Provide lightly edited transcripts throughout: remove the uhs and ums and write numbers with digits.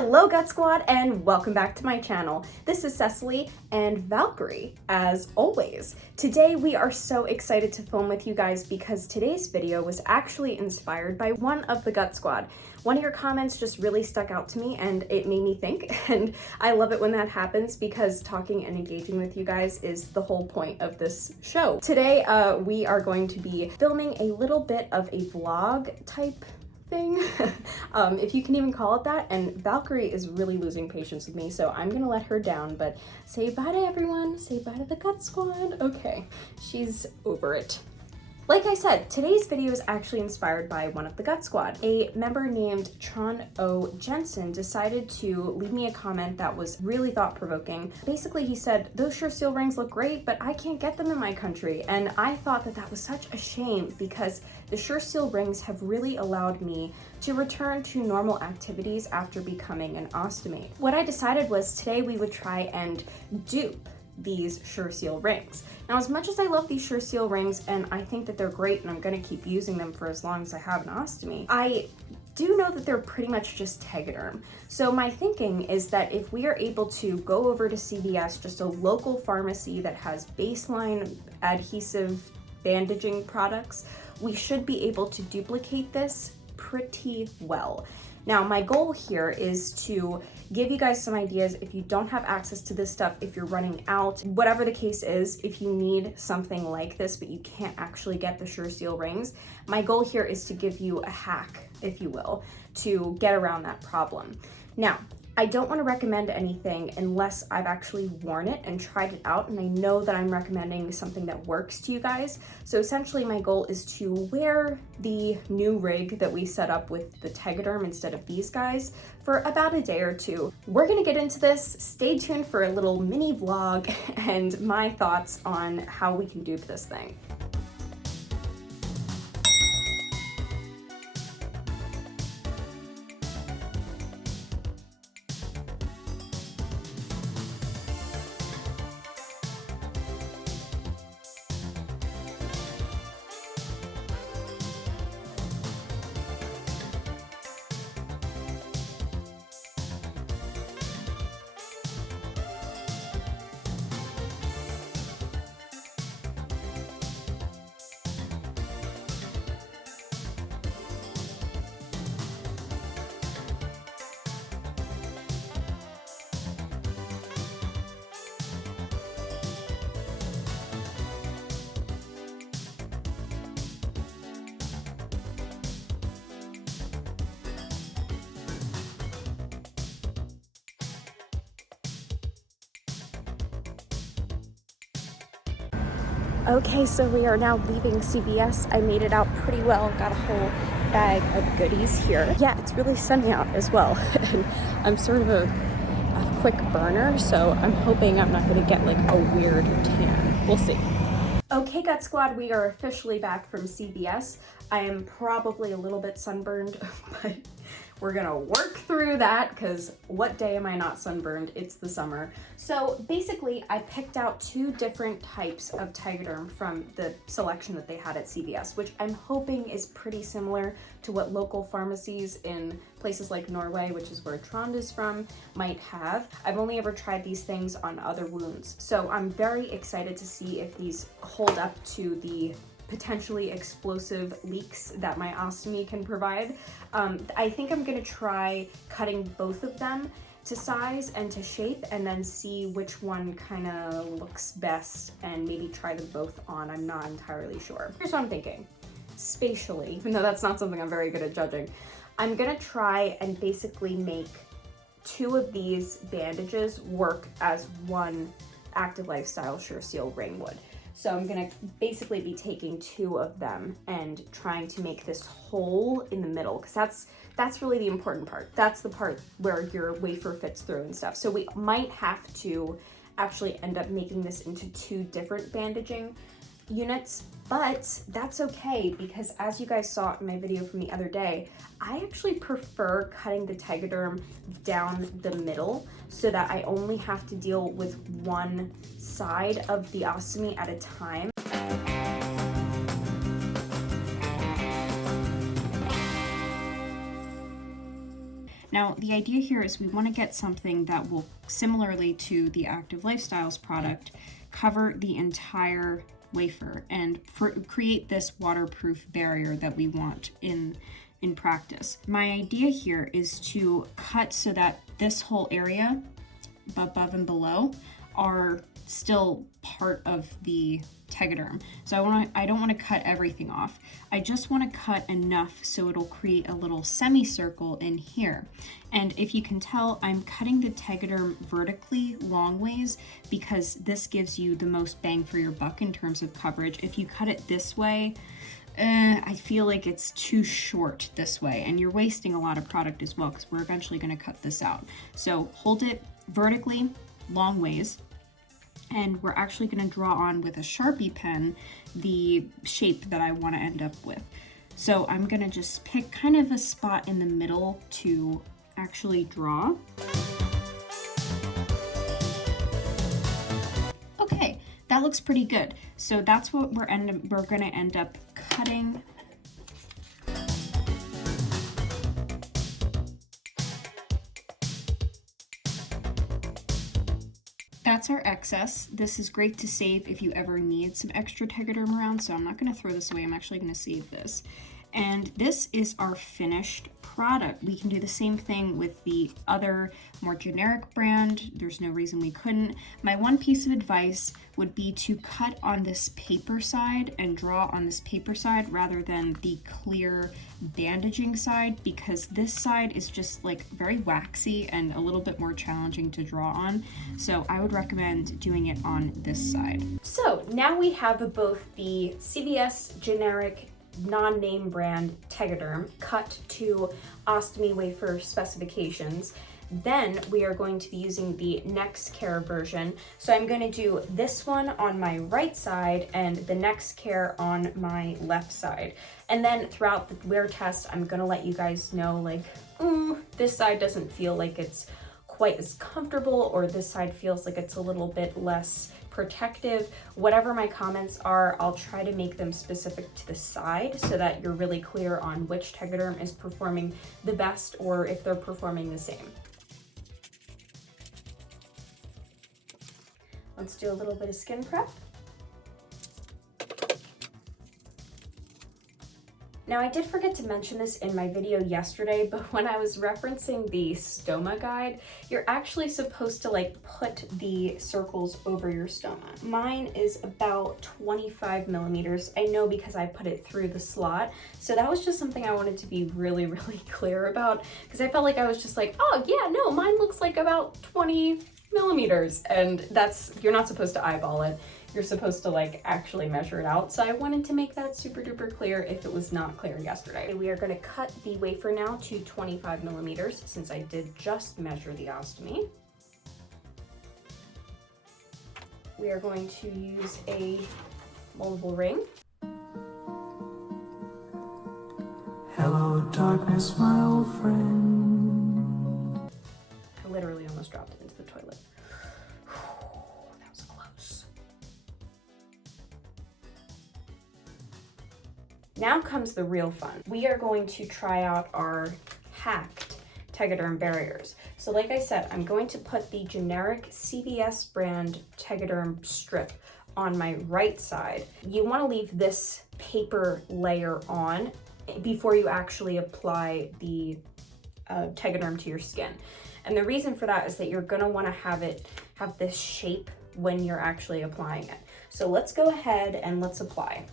Hello Gut Squad and welcome back to my channel. This is Cecily and Valkyrie, as always. Today we are so excited to film with you guys because today's video was actually inspired by one of the Gut Squad. One of your comments just really stuck out to me and it made me think, and I love it when that happens because talking and engaging with you guys is the whole point of this show. Today we are going to be filming a little bit of a vlog type thing, if you can even call it that, and Valkyrie is really losing patience with me, so I'm gonna let her down, but say bye to everyone, say bye to the Gut Squad. Okay, she's over it. Like I said, today's video is actually inspired by one of the Gut Squad. A member named Tron O. Jensen decided to leave me a comment that was really thought-provoking. Basically, he said, "Those sure seal rings look great, but I can't get them in my country." And I thought that that was such a shame because the sure seal rings have really allowed me to return to normal activities after becoming an ostomate. What I decided was today we would try and dupe these sure seal rings. Now, as much as I love these sure seal rings and I think that they're great and I'm gonna keep using them for as long as I have an ostomy, I do know that they're pretty much just Tegaderm. So my thinking is that if we are able to go over to CVS, just a local pharmacy that has baseline adhesive bandaging products, we should be able to duplicate this pretty well. Now, my goal here is to give you guys some ideas if you don't have access to this stuff, if you're running out, whatever the case is, if you need something like this but you can't actually get the sure seal rings. My goal here is to give you a hack, if you will, to get around that problem. Now, I don't want to recommend anything unless I've actually worn it and tried it out, and I know that I'm recommending something that works to you guys. So essentially my goal is to wear the new rig that we set up with the Tegaderm instead of these guys for about a day or two. We're gonna get into this. Stay tuned for a little mini vlog and my thoughts on how we can dupe this thing. Okay, so we are now leaving CVS. I made it out pretty well, got a whole bag of goodies here. Yeah, it's really sunny out as well, and I'm sort of a quick burner, so I'm hoping I'm not gonna get like a weird tan. We'll see. Okay, Gut Squad, we are officially back from CVS. I am probably a little bit sunburned, but we're gonna work through that because what day am I not sunburned? It's the summer. So basically, I picked out two different types of Tegaderm from the selection that they had at CVS, which I'm hoping is pretty similar to what local pharmacies in places like Norway, which is where Trond is from, might have. I've only ever tried these things on other wounds, so I'm very excited to see if these hold up to the potentially explosive leaks that my ostomy can provide. I think I'm gonna try cutting both of them to size and to shape and then see which one kind of looks best and maybe try them both on. I'm not entirely sure. Here's what I'm thinking. Spatially, even though that's not something I'm very good at judging, I'm gonna try and basically make two of these bandages work as one active lifestyle sure seal ring would. So I'm gonna basically be taking two of them and trying to make this hole in the middle, because that's really the important part. That's the part where your wafer fits through and stuff. So we might have to actually end up making this into two different bandaging units, but that's okay because as you guys saw in my video from the other day, I actually prefer cutting the Tegaderm down the middle so that I only have to deal with one side of the ostomy at a time. Now, the idea here is we want to get something that will, similarly to the Active Lifestyles product, cover the entire wafer and create this waterproof barrier that we want in practice. My idea here is to cut so that this whole area above and below are still part of the Tegaderm. So I don't want to cut everything off. I just want to cut enough so it'll create a little semicircle in here. And if you can tell, I'm cutting the Tegaderm vertically long ways because this gives you the most bang for your buck in terms of coverage. If you cut it this way, I feel like it's too short this way, and you're wasting a lot of product as well because we're eventually going to cut this out. So hold it vertically long ways, and we're actually going to draw on with a Sharpie pen the shape that I want to end up with. So I'm going to just pick kind of a spot in the middle to actually draw. Okay, that looks pretty good. So that's what we're going to end up cutting. That's our excess. This is great to save if you ever need some extra Tegaderm around, so I'm not going to throw this away. I'm actually going to save this. And this is our finished product. We can do the same thing with the other more generic brand. There's no reason we couldn't. My one piece of advice would be to cut on this paper side and draw on this paper side rather than the clear bandaging side, because this side is just like very waxy and a little bit more challenging to draw on. So I would recommend doing it on this side. So now we have both the CVS generic non-name brand Tegaderm cut to ostomy wafer specifications. Then we are going to be using the NextCare version. So I'm going to do this one on my right side and the NextCare on my left side. And then throughout the wear test, I'm going to let you guys know, like, this side doesn't feel like it's quite as comfortable, or this side feels like it's a little bit less protective. Whatever my comments are, I'll try to make them specific to the side so that you're really clear on which Tegaderm is performing the best or if they're performing the same. Let's do a little bit of skin prep. Now, I did forget to mention this in my video yesterday, but when I was referencing the stoma guide, you're actually supposed to like put the circles over your stoma. Mine is about 25 millimeters. I know because I put it through the slot. So that was just something I wanted to be really, really clear about, because I felt like I was just like, oh yeah, no, mine looks like about 20 millimeters. And you're not supposed to eyeball it. You're supposed to like actually measure it out. So I wanted to make that super duper clear if it was not clear yesterday. We are going to cut the wafer now to 25 millimeters since I did just measure the ostomy. We are going to use a moldable ring. Hello darkness, my old friend. I literally almost dropped it into the toilet. That was close. Now comes the real fun. We are going to try out our hacked Tegaderm barriers. So like I said, I'm going to put the generic CVS brand Tegaderm strip on my right side. You want to leave this paper layer on before you actually apply the Tegaderm to your skin. And the reason for that is that you're going to want to have this shape when you're actually applying it. So let's go ahead and let's apply.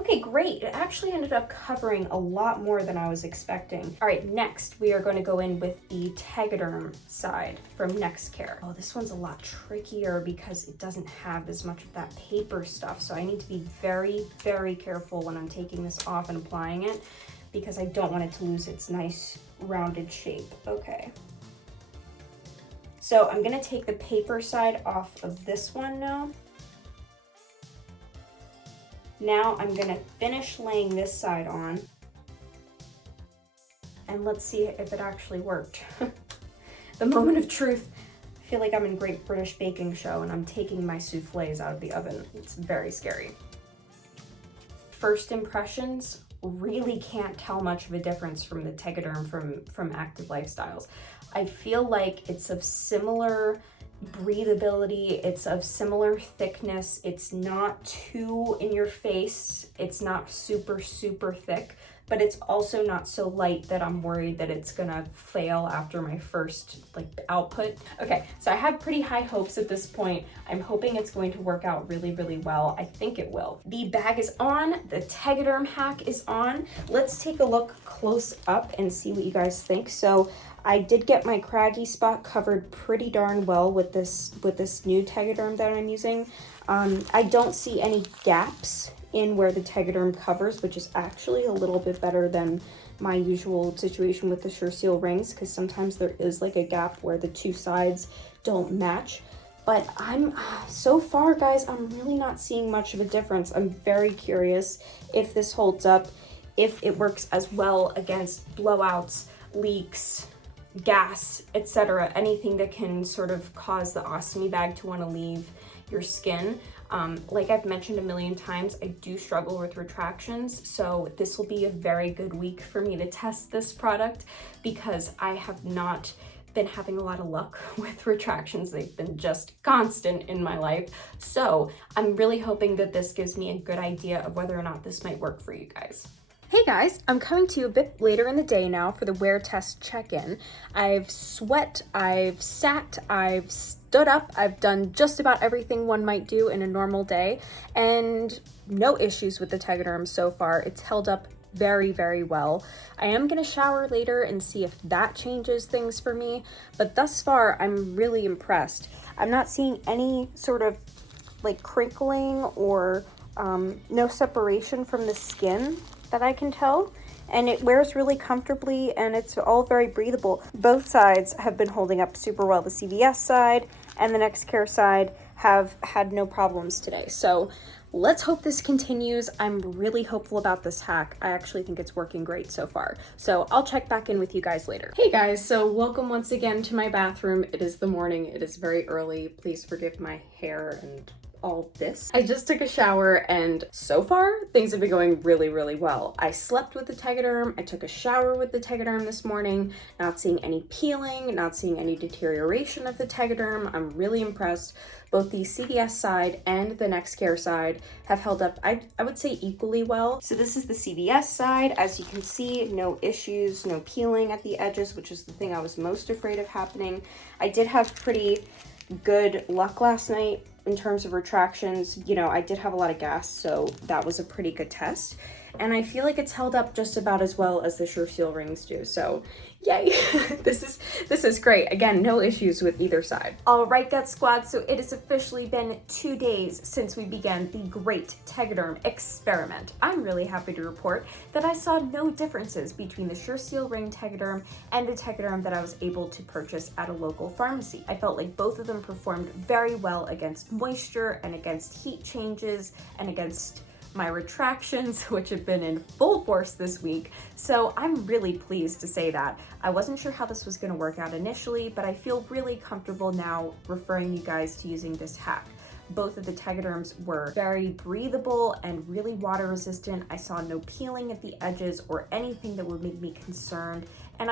Okay, great. It actually ended up covering a lot more than I was expecting. All right, next we are going to go in with the Tegaderm side from NextCare. Oh, this one's a lot trickier because it doesn't have as much of that paper stuff. So I need to be very, very careful when I'm taking this off and applying it because I don't want it to lose its nice rounded shape. Okay. So I'm going to take the paper side off of this one now. Now I'm gonna finish laying this side on, and let's see if it actually worked. The moment of truth. I feel like I'm in Great British Baking Show and I'm taking my souffles out of the oven. It's very scary. First impressions really can't tell much of a difference from the Tegaderm from Active Lifestyles. I feel like it's of similar breathability, it's of similar thickness, it's not too in your face, it's not super thick, but it's also not so light that I'm worried that it's gonna fail after my first output. Okay, so I have pretty high hopes at this point. I'm hoping it's going to work out really well. I think it will. The bag is on, the Tegaderm hack is on. Let's take a look close up and see what you guys think. So I did get my craggy spot covered pretty darn well with this new Tegaderm that I'm using. I don't see any gaps in where the Tegaderm covers, which is actually a little bit better than my usual situation with the Sure Seal rings, because sometimes there is like a gap where the two sides don't match. But so far, guys, I'm really not seeing much of a difference. I'm very curious if this holds up, if it works as well against blowouts, leaks, gas, etc. Anything that can sort of cause the ostomy bag to want to leave your skin. Like I've mentioned a million times, I do struggle with retractions, so this will be a very good week for me to test this product because I have not been having a lot of luck with retractions. They've been just constant in my life. So I'm really hoping that this gives me a good idea of whether or not this might work for you guys. Hey guys, I'm coming to you a bit later in the day now for the wear test check-in. I've sweat, I've sat, I've stood up, I've done just about everything one might do in a normal day, and no issues with the Tegaderm so far. It's held up very well. I am gonna shower later and see if that changes things for me, but thus far I'm really impressed. I'm not seeing any sort of crinkling or no separation from the skin that I can tell, and it wears really comfortably and it's all very breathable. Both sides have been holding up super well. The CVS side and the NextCare side have had no problems today. So let's hope this continues. I'm really hopeful about this hack. I actually think it's working great so far. So I'll check back in with you guys later. Hey guys, so welcome once again to my bathroom. It is the morning, it is very early. Please forgive my hair and all this. I just took a shower and so far things have been going really well. I slept with the Tegaderm, I took a shower with the Tegaderm this morning, not seeing any peeling, not seeing any deterioration of the Tegaderm. I'm really impressed. Both the CVS side and the NextCare side have held up, I would say, equally well. So this is the CVS side. As you can see, no issues, no peeling at the edges, which is the thing I was most afraid of happening. I did have pretty good luck last night in terms of retractions. You know, I did have a lot of gas, so that was a pretty good test. And I feel like it's held up just about as well as the Sure Seal rings do. So yay, this is great. Again, no issues with either side. All right, Gut Squad, so it has officially been 2 days since we began the great Tegaderm experiment. I'm really happy to report that I saw no differences between the Sure Seal ring Tegaderm and the Tegaderm that I was able to purchase at a local pharmacy. I felt like both of them performed very well against moisture and against heat changes and against my retractions, which have been in full force this week. So I'm really pleased to say that. I wasn't sure how this was going to work out initially, but I feel really comfortable now referring you guys to using this hack. Both of the Tegaderms were very breathable and really water resistant. I saw no peeling at the edges or anything that would make me concerned. And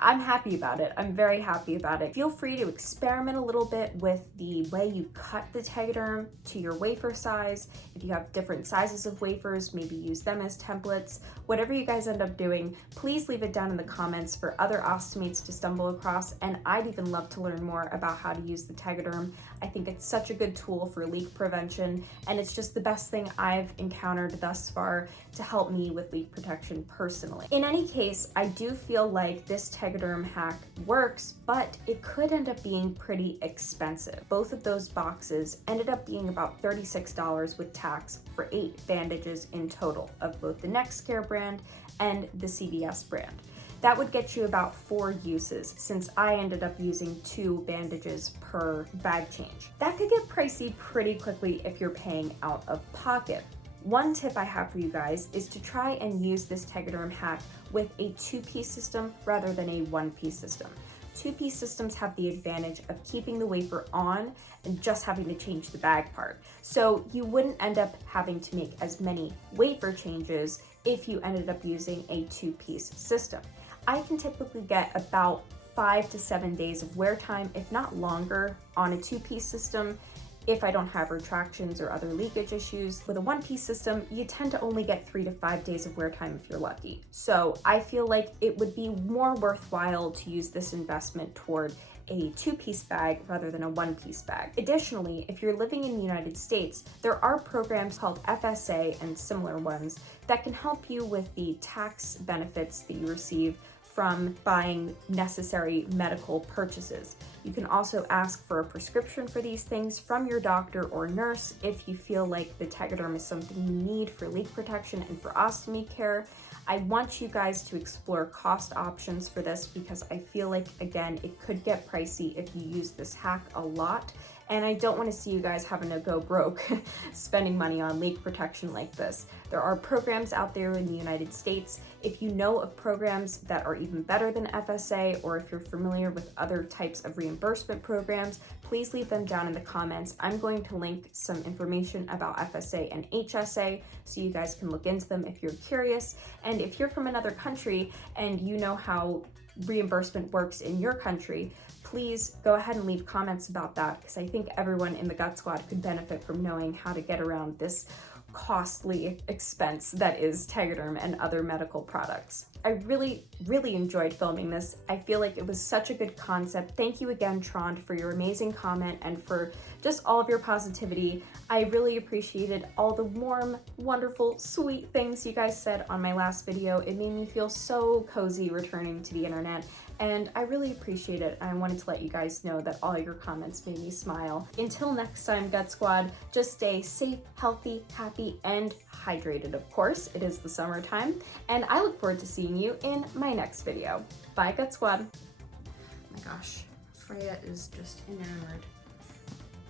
I'm happy about it. I'm very happy about it. Feel free to experiment a little bit with the way you cut the Tegaderm to your wafer size. If you have different sizes of wafers, maybe use them as templates. Whatever you guys end up doing, please leave it down in the comments for other ostomates to stumble across, and I'd even love to learn more about how to use the Tegaderm. I think it's such a good tool for leak prevention, and it's just the best thing I've encountered thus far to help me with leak protection personally. In any case, I do feel like this Tegaderm hack works, but it could end up being pretty expensive. Both of those boxes ended up being about $36 with tax for 8 bandages in total of both the NextCare brand and the CVS brand. That would get you about 4 uses, since I ended up using 2 bandages per bag change. That could get pricey pretty quickly if you're paying out of pocket. One tip I have for you guys is to try and use this Tegaderm hack with a 2-piece system rather than a 1-piece system. Two-piece systems have the advantage of keeping the wafer on and just having to change the bag part. So you wouldn't end up having to make as many wafer changes if you ended up using a two-piece system. I can typically get about 5 to 7 days of wear time, if not longer, on a two-piece system if I don't have retractions or other leakage issues. With a one-piece system, you tend to only get 3 to 5 days of wear time if you're lucky. So I feel like it would be more worthwhile to use this investment toward a two-piece bag rather than a one-piece bag. Additionally, if you're living in the United States, there are programs called FSA and similar ones that can help you with the tax benefits that you receive from buying necessary medical purchases. You can also ask for a prescription for these things from your doctor or nurse if you feel like the Tegaderm is something you need for leak protection and for ostomy care. I want you guys to explore cost options for this because I feel like, again, it could get pricey if you use this hack a lot. And I don't want to see you guys having to go broke spending money on leak protection like this. There are programs out there in the United States. If you know of programs that are even better than FSA, or if you're familiar with other types of reimbursement programs, please leave them down in the comments. I'm going to link some information about FSA and HSA so you guys can look into them if you're curious. And if you're from another country and you know how reimbursement works in your country, please go ahead and leave comments about that, because I think everyone in the Gut Squad could benefit from knowing how to get around this costly expense that is Tegaderm and other medical products. I really enjoyed filming this. I feel like it was such a good concept. Thank you again, Trond, for your amazing comment and for just all of your positivity. I really appreciated all the warm, wonderful, sweet things you guys said on my last video. It made me feel so cozy returning to the internet, and I really appreciate it. I wanted to let you guys know that all your comments made me smile. Until next time, Gut Squad, just stay safe, healthy, happy, and hydrated, of course. It is the summertime, and I look forward to seeing you in my next video. Bye, Gut Squad. Oh my gosh, Freya is just enamored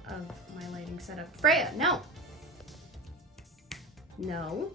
of my lighting setup. Freya, no! No.